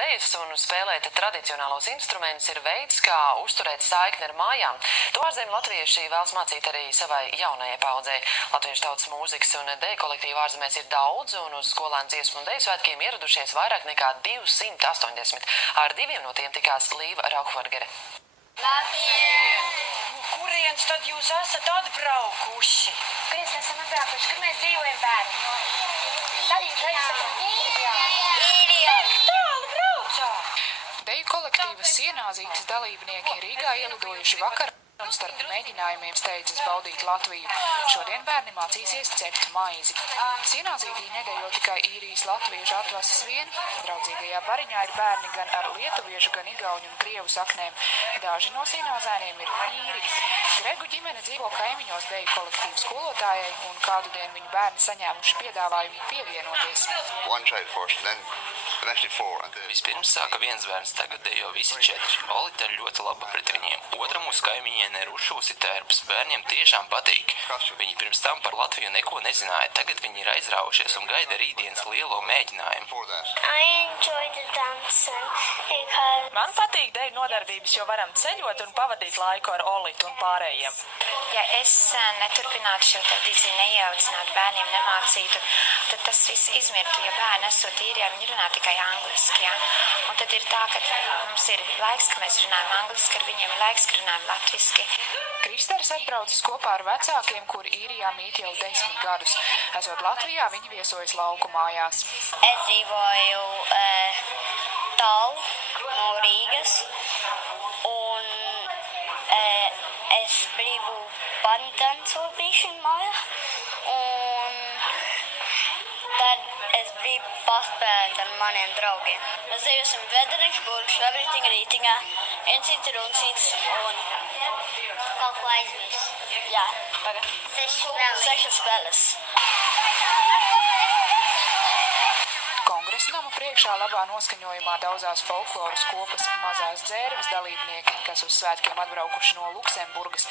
Dejas un spēlēt tradicionālos instrumentus ir veids, kā uzturēt saikni ar mājām. To ārzemju latvieši vēlas mācīt arī savai jaunajai paudzei. Latviešu tautas mūzikas un deju kolektīvu ārzemēs ir daudz, un uz skolēnu dziesmu un deju svētkiem ieradušies vairāk nekā 280. Ar diviem no tiem tikās Līva Rauhvargere. Labdien! Kurienes tad jūs esat atbraukuši? Kurienes mēs esam atbraukuši? Kur mēs dzīvojam, bērni? Īrijā! Tālu braucāt! Deju kolektīva Sienāzītes dalībnieki Rīgā ielidojuši vakar un starp mēģinājumiem steidzas baudīt Latviju. Šodien bērni mācīsies cept maizi. Sienāzītī nedejo tikai īrijas latviešu atvases vien. Draudzīgajā bariņā ir bērni gan ar lietuviešu, gan igauņu un krievu saknēm. Daži no sienāzēniem ir īri. Gregu ģimene dzīvo kaimiņos deju kolektīvu skolotājai, un kādu dienu viņu bērni saņēmuši piedāvājumu pievienoties. Vispirms sāka viens bērns, tagad dejo visi 4. Olita ir ļoti laba pret viņiem. Otra mūsu kaimiņiene ir Ušūsi tērps. Bērniem tiešām patīk. Viņi pirms tam par Latviju neko nezināja. Tagad viņi ir aizraujušies un gaida rītdienas lielo mēģinājumu. Man patīk deju nodarbības, jo varam ceļot un pavadīt laiku ar Olitu un pārējiem. Ja es neturpinātu šo tradīciju, nejaucinātu bērniem, nemācītu, tad tas viss izmirtu, ja bērni esot īrijā, viņi runā tikai angliski, ja? Un tad ir tā, ka mums ir laiks, ka mēs runājam angliski, ar viņiem ir laiks, ka runājam latviski. Kristers atbraucis kopā ar vecākiem, kuri īrijā mīt jau 10 gadus. Esot Latvijā, viņi viesojas lauku mājās. Es dzīvoju tālu no Rīgas, un es gribu padancoju bišķiņu mājā, un tad es gribu paspēlēt ar maniem draugiem. Mēs dejosim Vederekš, Burkš, Everything Rītiņā, Encīts, Runcīts un Kaut ko aizmirst. jā, pagad. 6 spēles. Kongresa nama priekšā labā noskaņojumā daudzās folkloras kopas Mazās dzērves dalībnieki, kas uz svētkiem atbraukuši no Luksemburgas.